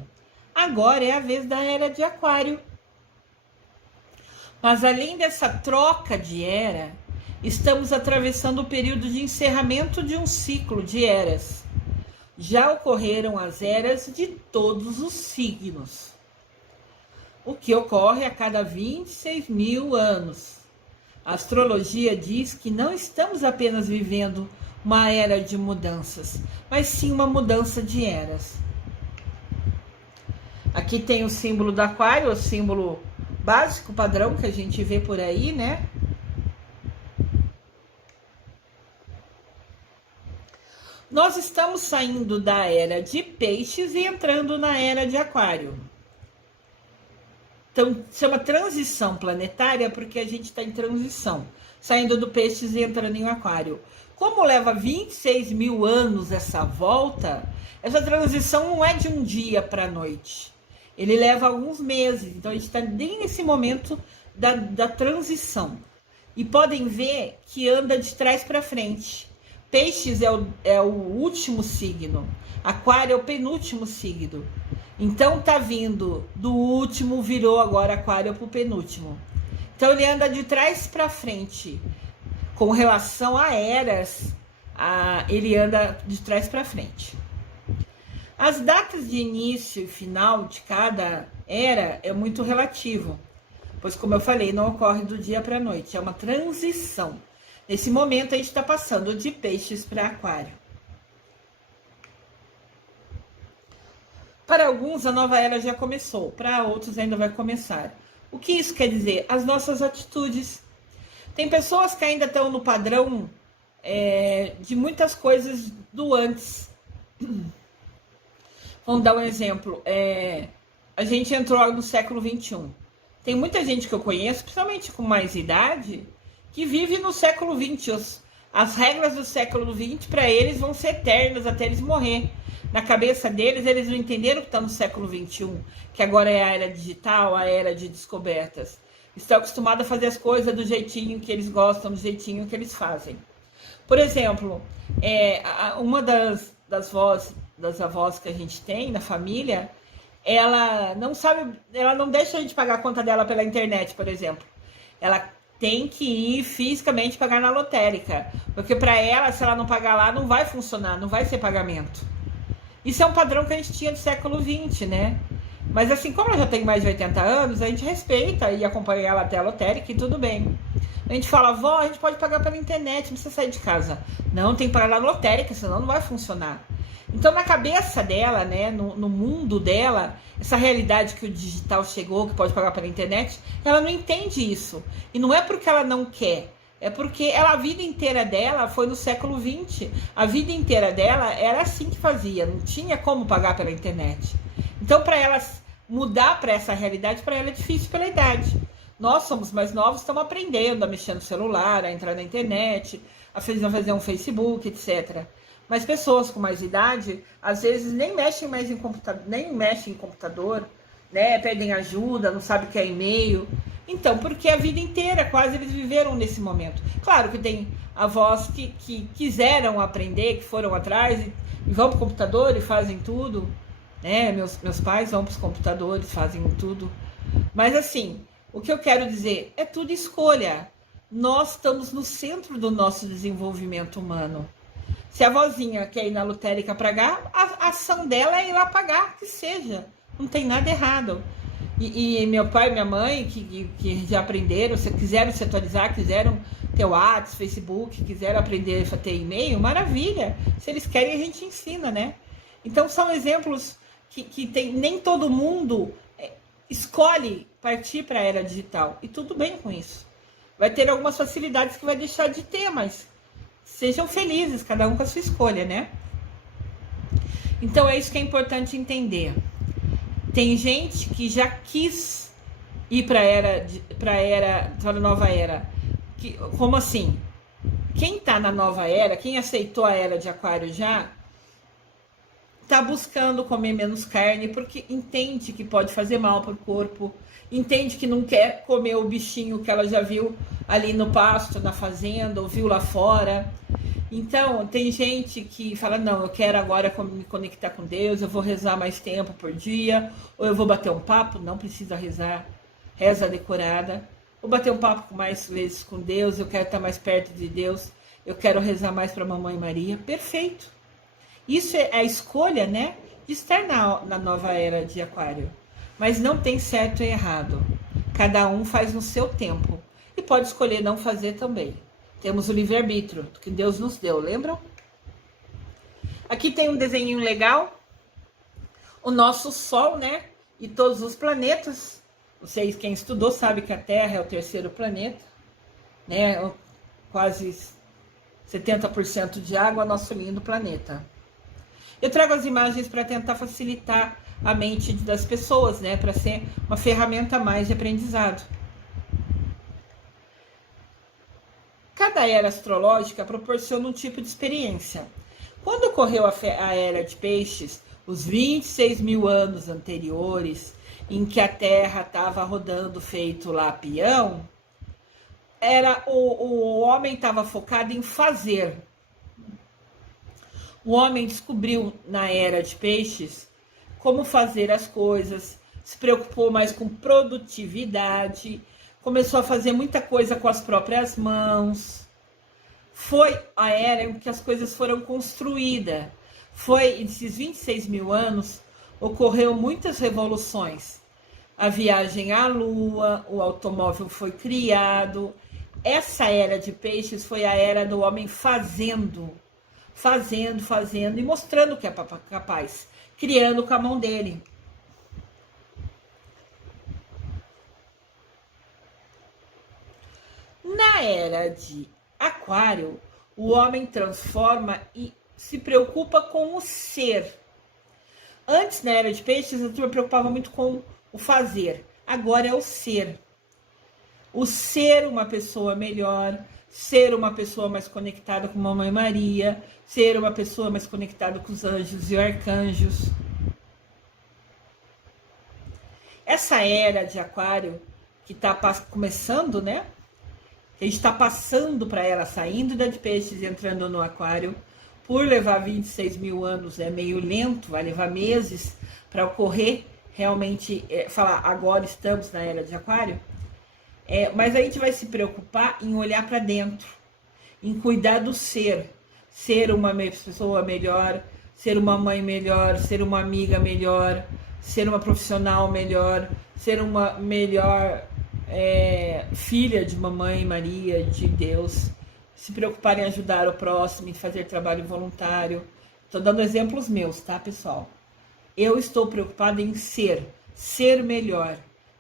Agora é a vez da era de Aquário. Mas além dessa troca de era, estamos atravessando o período de encerramento de um ciclo de eras. Já ocorreram as eras de todos os signos, o que ocorre a cada 26 mil anos. A astrologia diz que não estamos apenas vivendo uma era de mudanças, mas sim uma mudança de eras. Aqui tem o símbolo do aquário, o símbolo básico, padrão que a gente vê por aí, né? Nós estamos saindo da era de peixes e entrando na era de aquário. Então, chama transição planetária porque a gente está em transição, saindo do peixes e entrando em aquário. Como leva 26 mil anos essa volta, essa transição não é de um dia para a noite. Ele leva alguns meses, então a gente está bem nesse momento da transição. E podem ver que anda de trás para frente. Peixes é o último signo, aquário é o penúltimo signo. Então tá vindo do último, virou agora aquário para o penúltimo. Então ele anda de trás para frente. Com relação a eras, ele anda de trás para frente. As datas de início e final de cada era é muito relativo, pois, como eu falei, não ocorre do dia para a noite, é uma transição. Nesse momento, a gente está passando de peixes para aquário. Para alguns, a nova era já começou, para outros ainda vai começar. O que isso quer dizer? As nossas atitudes. Tem pessoas que ainda estão no padrão de muitas coisas do antes. Vamos dar um exemplo. A gente entrou no século XXI. Tem muita gente que eu conheço, principalmente com mais idade, que vive no século XX. As regras do século XX, para eles, vão ser eternas até eles morrer. Na cabeça deles, eles não entenderam que está no século XXI, que agora é a era digital, a era de descobertas. Estão acostumados a fazer as coisas do jeitinho que eles gostam, do jeitinho que eles fazem. Por exemplo, uma das avós que a gente tem na família, ela não sabe, ela não deixa a gente pagar a conta dela pela internet, por exemplo. Ela tem que ir fisicamente pagar na lotérica, porque para ela, se ela não pagar lá, não vai funcionar, não vai ser pagamento. Isso é um padrão que a gente tinha do século XX, né? Mas assim, como ela já tem mais de 80 anos, a gente respeita e acompanha ela até a lotérica e tudo bem. A gente fala, vó, a gente pode pagar pela internet, não precisa sair de casa. Não, tem que pagar na lotérica, senão não vai funcionar. Então, na cabeça dela, né, no mundo dela, essa realidade que o digital chegou, que pode pagar pela internet, ela não entende isso. E não é porque ela não quer, é porque a vida inteira dela foi no século XX. A vida inteira dela era assim que fazia, não tinha como pagar pela internet. Então, para ela mudar para essa realidade, para ela é difícil pela idade. Nós somos mais novos, estamos aprendendo a mexer no celular, a entrar na internet, a fazer um Facebook, etc. Mas pessoas com mais idade, às vezes nem mexem mais em computador, nem mexem em computador, né? Pedem ajuda, não sabem o que é e-mail. Então, porque a vida inteira quase eles viveram nesse momento. Claro que tem avós que quiseram aprender, que foram atrás e vão para o computador e fazem tudo, né? Meus pais vão para os computadores, fazem tudo. Mas assim, o que eu quero dizer é tudo escolha. Nós estamos no centro do nosso desenvolvimento humano. Se a vozinha quer ir na lotérica pagar, a ação dela é ir lá pagar, que seja. Não tem nada errado. E meu pai e minha mãe, que já aprenderam, quiseram se atualizar, quiseram ter WhatsApp, Facebook, quiseram aprender a ter e-mail, maravilha. Se eles querem, a gente ensina, né? Então, são exemplos que tem, nem todo mundo escolhe partir para a era digital. E tudo bem com isso. Vai ter algumas facilidades que vai deixar de ter, mas sejam felizes, cada um com a sua escolha, né? Então é isso que é importante entender. Tem gente que já quis ir para a nova era. Como assim? Quem está na nova era, quem aceitou a era de Aquário já, está buscando comer menos carne porque entende que pode fazer mal para o corpo, entende que não quer comer o bichinho que ela já viu ali no pasto, na fazenda, ou viu lá fora. Então, tem gente que fala, não, eu quero agora me conectar com Deus, eu vou rezar mais tempo por dia, ou eu vou bater um papo, não precisa rezar, reza decorada. Vou bater um papo mais vezes com Deus, eu quero estar mais perto de Deus, eu quero rezar mais para a Mamãe Maria. Perfeito. Isso é a escolha, né, de estar na nova era de Aquário. Mas não tem certo e errado. Cada um faz no seu tempo. E pode escolher não fazer também. Temos o livre-arbítrio que Deus nos deu, lembram? Aqui tem um desenho legal. O nosso Sol, né? E todos os planetas. Vocês, quem estudou, sabe que a Terra é o terceiro planeta. Né? Quase 70% de água, nosso lindo planeta. Eu trago as imagens para tentar facilitar a mente das pessoas, né? Para ser uma ferramenta a mais de aprendizado. Cada era astrológica proporciona um tipo de experiência. Quando ocorreu a era de peixes, os 26 mil anos anteriores, em que a Terra estava rodando feito lá peão, o homem estava focado em fazer. O homem descobriu na era de peixes como fazer as coisas, se preocupou mais com produtividade, começou a fazer muita coisa com as próprias mãos. Foi a era em que as coisas foram construídas. Foi, esses 26 mil anos, ocorreu muitas revoluções. A viagem à Lua, o automóvel foi criado. Essa era de peixes foi a era do homem fazendo e mostrando que é capaz, criando com a mão dele. Na era de Aquário, o homem transforma e se preocupa com o ser. Antes, na era de peixes, eu me preocupava muito com o fazer. Agora é o ser. O ser uma pessoa melhor, ser uma pessoa mais conectada com a Mamãe Maria, ser uma pessoa mais conectada com os anjos e arcanjos. Essa era de Aquário, que está começando, né? que a gente está passando para ela, saindo da de peixes e entrando no aquário. Por levar 26 mil anos, é meio lento, vai levar meses para ocorrer realmente, falar agora estamos na era de aquário. Mas a gente vai se preocupar em olhar para dentro, em cuidar do ser uma pessoa melhor, ser uma mãe melhor, ser uma amiga melhor, ser uma profissional melhor, ser uma melhor filha de mamãe Maria, de Deus, se preocupar em ajudar o próximo, em fazer trabalho voluntário. Estou dando exemplos meus, tá, pessoal? Eu estou preocupada em ser melhor,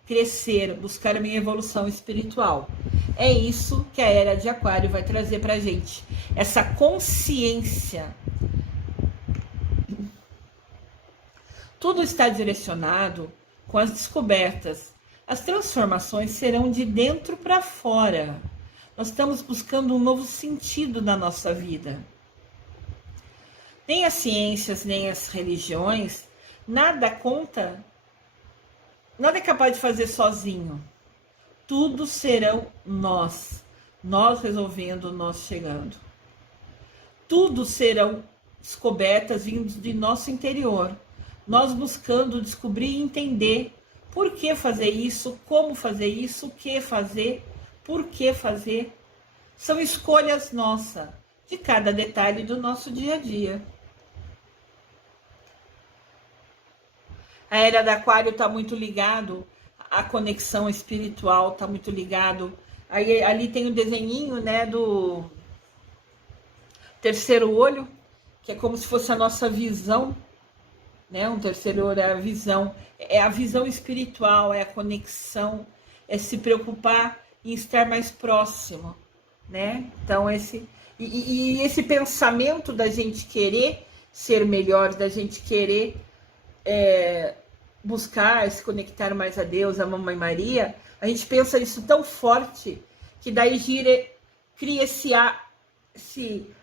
crescer, buscar a minha evolução espiritual. É isso que a era de aquário vai trazer pra gente, essa consciência. Tudo está direcionado com as descobertas. As transformações serão de dentro para fora. Nós estamos buscando um novo sentido na nossa vida. Nem as ciências, nem as religiões, nada conta, nada é capaz de fazer sozinho. Tudo serão nós resolvendo, nós chegando. Tudo serão descobertas vindas de nosso interior. Nós buscando descobrir e entender por que fazer isso, como fazer isso, o que fazer, por que fazer. São escolhas nossas, de cada detalhe do nosso dia a dia. A era do aquário está muito ligado à conexão espiritual, está muito ligado. Aí, ali tem o desenhinho, né, do terceiro olho, que é como se fosse a nossa visão, né? Um terceiro olho é a visão espiritual, é a conexão, é se preocupar em estar mais próximo, né? Então esse pensamento da gente querer ser melhor, da gente querer buscar se conectar mais a Deus, a Mamãe Maria, a gente pensa isso tão forte que daí cria esse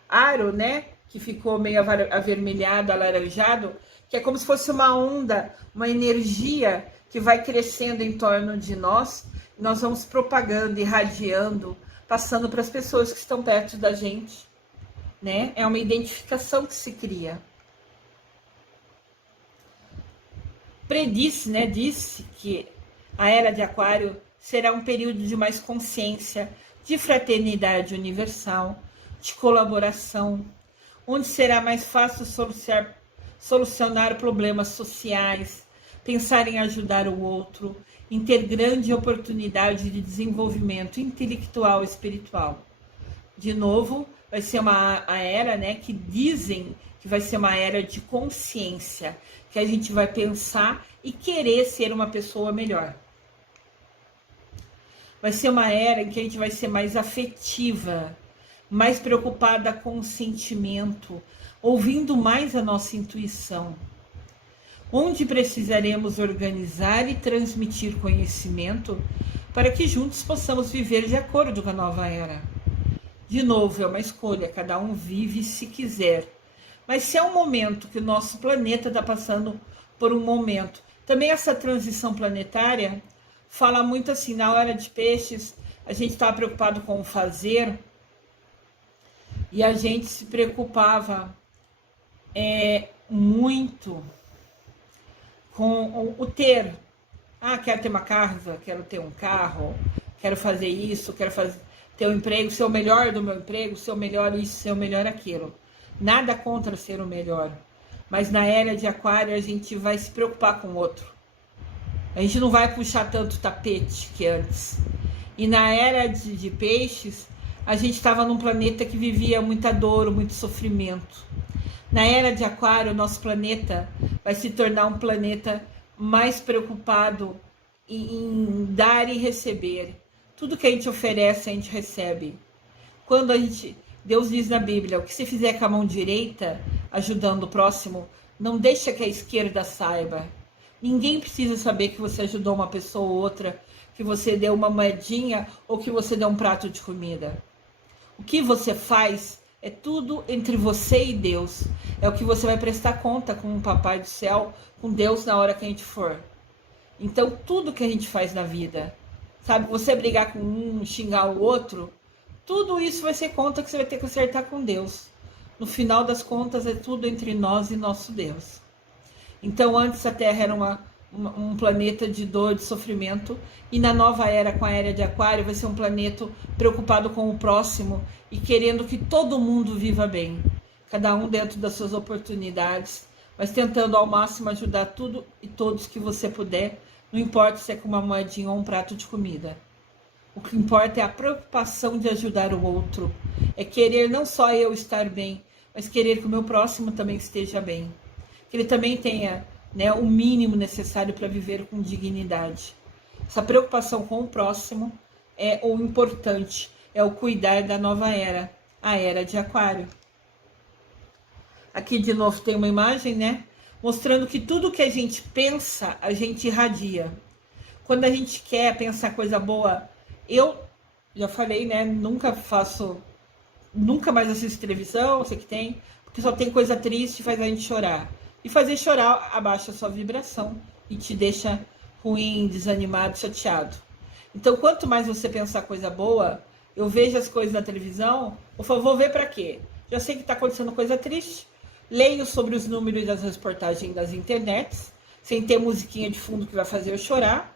aro, né? Que ficou meio avermelhado, alaranjado, que é como se fosse uma onda, uma energia que vai crescendo em torno de nós. Nós vamos propagando, irradiando, passando para as pessoas que estão perto da gente, né? É uma identificação que se cria. Predice, né? Disse que a era de aquário será um período de mais consciência, de fraternidade universal, de colaboração, onde será mais fácil solucionar problemas sociais, pensar em ajudar o outro, em ter grande oportunidade de desenvolvimento intelectual e espiritual. De novo, vai ser a era, né, que dizem que vai ser uma era de consciência, que a gente vai pensar e querer ser uma pessoa melhor. Vai ser uma era em que a gente vai ser mais afetiva, mais preocupada com o sentimento, ouvindo mais a nossa intuição. Onde precisaremos organizar e transmitir conhecimento para que juntos possamos viver de acordo com a nova era. De novo, é uma escolha, cada um vive se quiser. Mas se é um momento que o nosso planeta está passando por um momento, também essa transição planetária fala muito assim, na era de peixes, a gente estava preocupado com o fazer e a gente se preocupava muito com o ter. Quero ter uma casa, quero ter um carro, quero fazer isso, quero ter um emprego, ser o melhor do meu emprego, ser o melhor isso, ser o melhor aquilo. Nada contra ser o melhor. Mas na era de aquário a gente vai se preocupar com o outro. A gente não vai puxar tanto tapete que antes. E na era de peixes, a gente estava num planeta que vivia muita dor, muito sofrimento. Na era de aquário, nosso planeta vai se tornar um planeta mais preocupado em dar e receber. Tudo que a gente oferece, a gente recebe. Quando Deus diz na Bíblia, o que você fizer com a mão direita, ajudando o próximo, não deixa que a esquerda saiba. Ninguém precisa saber que você ajudou uma pessoa ou outra, que você deu uma moedinha ou que você deu um prato de comida. O que você faz é tudo entre você e Deus. É o que você vai prestar conta com o Papai do Céu, com Deus na hora que a gente for. Então, tudo que a gente faz na vida, sabe? Você brigar com um, xingar o outro, tudo isso vai ser conta que você vai ter que acertar com Deus. No final das contas, é tudo entre nós e nosso Deus. Então, antes a Terra era um planeta de dor, de sofrimento, e na nova era, com a era de Aquário, vai ser um planeta preocupado com o próximo e querendo que todo mundo viva bem, cada um dentro das suas oportunidades, mas tentando ao máximo ajudar tudo e todos que você puder, não importa se é com uma moedinha ou um prato de comida. O que importa é a preocupação de ajudar o outro, é querer não só eu estar bem, mas querer que o meu próximo também esteja bem, que ele também tenha, né, o mínimo necessário para viver com dignidade. Essa preocupação com o próximo é o importante, é o cuidar da nova era, a era de Aquário. Aqui de novo tem uma imagem, né, mostrando que tudo que a gente pensa, a gente irradia. Quando a gente quer pensar coisa boa, eu já falei, né, nunca mais assisto televisão, sei que tem, porque só tem coisa triste e faz a gente chorar. E fazer chorar abaixa a sua vibração e te deixa ruim, desanimado, chateado. Então, quanto mais você pensar coisa boa, eu vejo as coisas na televisão, eu falo, vou ver pra quê? Já sei que tá acontecendo coisa triste, leio sobre os números das reportagens das internets, sem ter musiquinha de fundo que vai fazer eu chorar,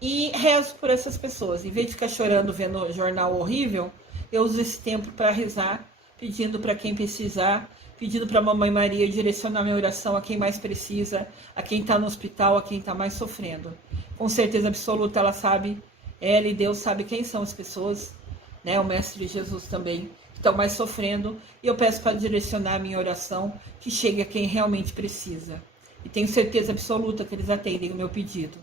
e rezo por essas pessoas. Em vez de ficar chorando vendo jornal horrível, eu uso esse tempo para rezar, pedindo para quem precisar, pedindo para a Mamãe Maria direcionar minha oração a quem mais precisa, a quem está no hospital, a quem está mais sofrendo. Com certeza absoluta ela sabe, ela e Deus sabe quem são as pessoas, né? O Mestre Jesus também, que estão mais sofrendo, e eu peço para direcionar a minha oração, que chegue a quem realmente precisa. E tenho certeza absoluta que eles atendem o meu pedido.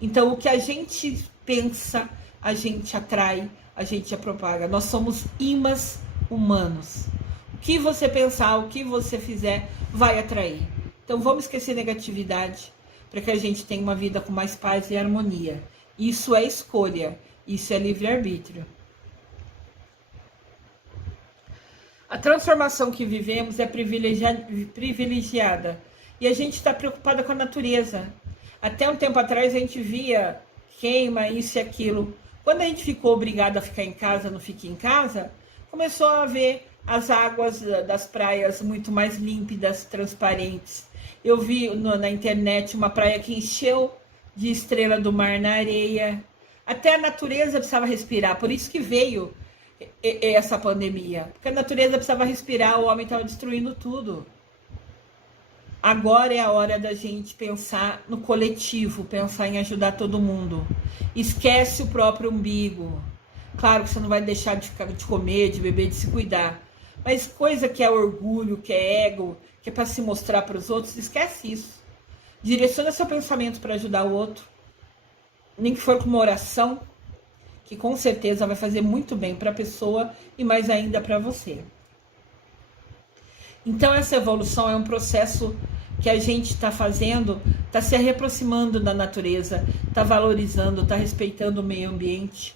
Então, o que a gente pensa, a gente atrai, a gente propaga. Nós somos imãs humanos. O que você pensar, o que você fizer, vai atrair. Então, vamos esquecer negatividade para que a gente tenha uma vida com mais paz e harmonia. Isso é escolha, isso é livre-arbítrio. A transformação que vivemos é privilegiada e a gente está preocupada com a natureza. Até um tempo atrás a gente via queima, isso e aquilo. Quando a gente ficou obrigado a ficar em casa, não fique em casa, começou a ver as águas das praias muito mais límpidas, transparentes. Eu vi na internet uma praia que encheu de estrela do mar na areia. Até a natureza precisava respirar, por isso que veio essa pandemia. Porque a natureza precisava respirar, o homem estava destruindo tudo. Agora é a hora da gente pensar no coletivo, pensar em ajudar todo mundo. Esquece o próprio umbigo. Claro que você não vai deixar de comer, de beber, de se cuidar. Mas coisa que é orgulho, que é ego, que é para se mostrar para os outros, esquece isso. Direciona seu pensamento para ajudar o outro. Nem que for com uma oração, que com certeza vai fazer muito bem para a pessoa e mais ainda para você. Então essa evolução é um processo que a gente está fazendo, está se reaproximando da natureza, está valorizando, está respeitando o meio ambiente.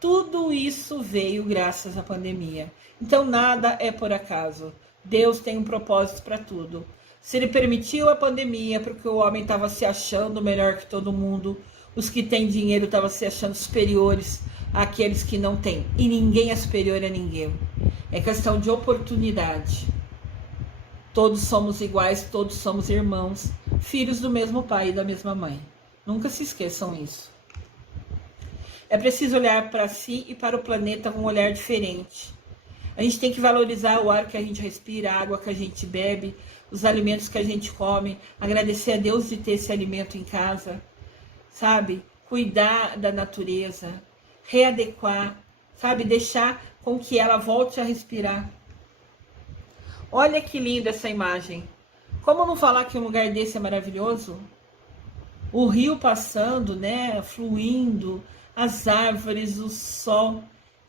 Tudo isso veio graças à pandemia. Então nada é por acaso. Deus tem um propósito para tudo. Se Ele permitiu a pandemia porque o homem estava se achando melhor que todo mundo, os que têm dinheiro estavam se achando superiores àqueles que não têm. E ninguém é superior a ninguém. É questão de oportunidade. Todos somos iguais, todos somos irmãos, filhos do mesmo pai e da mesma mãe. Nunca se esqueçam isso. É preciso olhar para si e para o planeta com um olhar diferente. A gente tem que valorizar o ar que a gente respira, a água que a gente bebe, os alimentos que a gente come, agradecer a Deus de ter esse alimento em casa, sabe? Cuidar da natureza, readequar, sabe? Deixar com que ela volte a respirar. Olha que linda essa imagem. Como não falar que um lugar desse é maravilhoso? O rio passando, né? Fluindo, as árvores, o sol.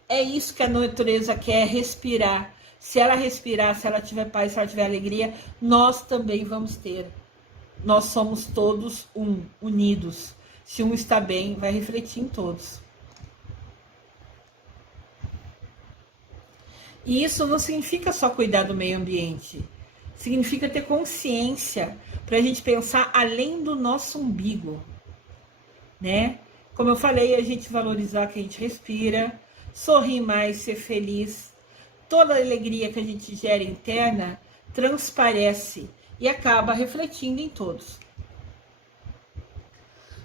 É isso que a natureza quer, respirar. Se ela respirar, se ela tiver paz, se ela tiver alegria, nós também vamos ter. Nós somos todos unidos. Se um está bem, vai refletir em todos. E isso não significa só cuidar do meio ambiente. Significa ter consciência para a gente pensar além do nosso umbigo, né? Como eu falei, a gente valorizar que a gente respira, sorrir mais, ser feliz. Toda a alegria que a gente gera interna transparece e acaba refletindo em todos.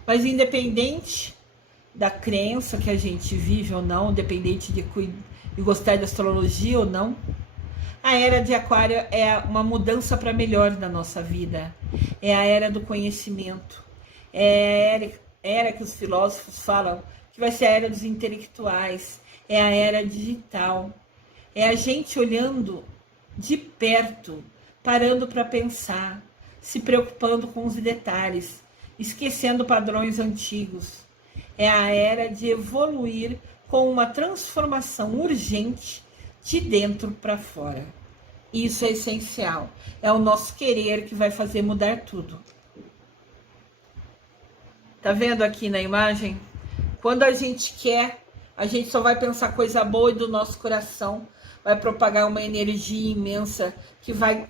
Mas independente da crença que a gente vive ou não, independente de gostar de astrologia ou não, a era de Aquário é uma mudança para melhor na nossa vida. É a era do conhecimento. É a era que os filósofos falam que vai ser a era dos intelectuais. É a era digital. É a gente olhando de perto, parando para pensar, se preocupando com os detalhes, esquecendo padrões antigos. É a era de evoluir com uma transformação urgente de dentro para fora. Isso é essencial. É o nosso querer que vai fazer mudar tudo. Tá vendo aqui na imagem? Quando a gente quer, a gente só vai pensar coisa boa e do nosso coração vai propagar uma energia imensa que vai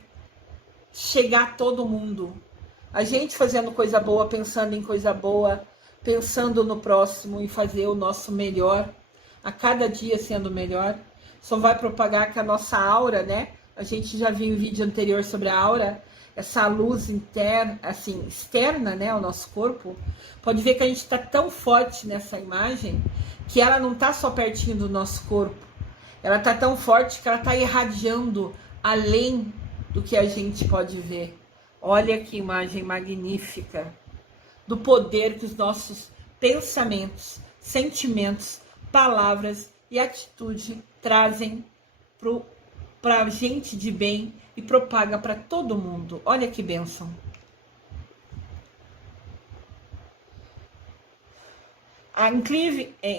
chegar a todo mundo. A gente fazendo coisa boa, pensando em coisa boa, pensando no próximo e fazer o nosso melhor, a cada dia sendo melhor, só vai propagar que a nossa aura, né? A gente já viu em vídeo anterior sobre a aura, essa luz interna, assim, externa, né, ao nosso corpo. Pode ver que a gente está tão forte nessa imagem que ela não está só pertinho do nosso corpo. Ela está tão forte que ela está irradiando além do que a gente pode ver. Olha que imagem magnífica do poder que os nossos pensamentos, sentimentos, palavras e atitude trazem para a gente de bem e propaga para todo mundo. Olha que bênção.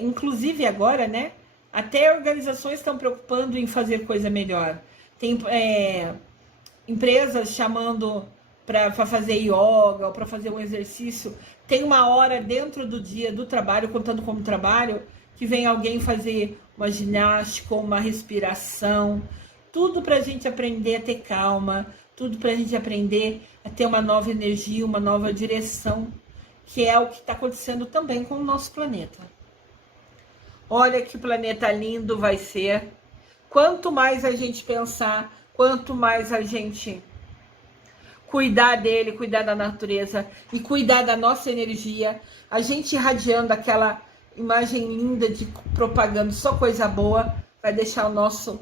Inclusive agora, né? Até organizações estão preocupando em fazer coisa melhor. Tem empresas chamando para fazer yoga ou para fazer um exercício. Tem uma hora dentro do dia do trabalho, contando como trabalho, que vem alguém fazer uma ginástica, uma respiração. Tudo para a gente aprender a ter calma, tudo para a gente aprender a ter uma nova energia, uma nova direção, que é o que está acontecendo também com o nosso planeta. Olha que planeta lindo vai ser. Quanto mais a gente pensar, quanto mais a gente cuidar dele, cuidar da natureza e cuidar da nossa energia, a gente irradiando aquela imagem linda de propagando só coisa boa, vai deixar o nosso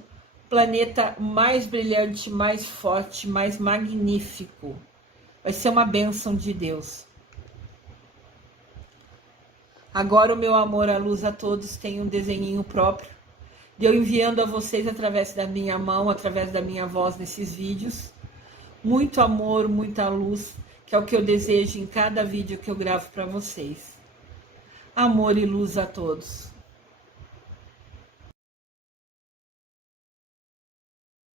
planeta mais brilhante, mais forte, mais magnífico. Vai ser uma bênção de Deus. Agora o meu amor à luz a todos tem um desenhinho próprio, de eu enviando a vocês através da minha mão, através da minha voz nesses vídeos. Muito amor, muita luz, que é o que eu desejo em cada vídeo que eu gravo para vocês. Amor e luz a todos.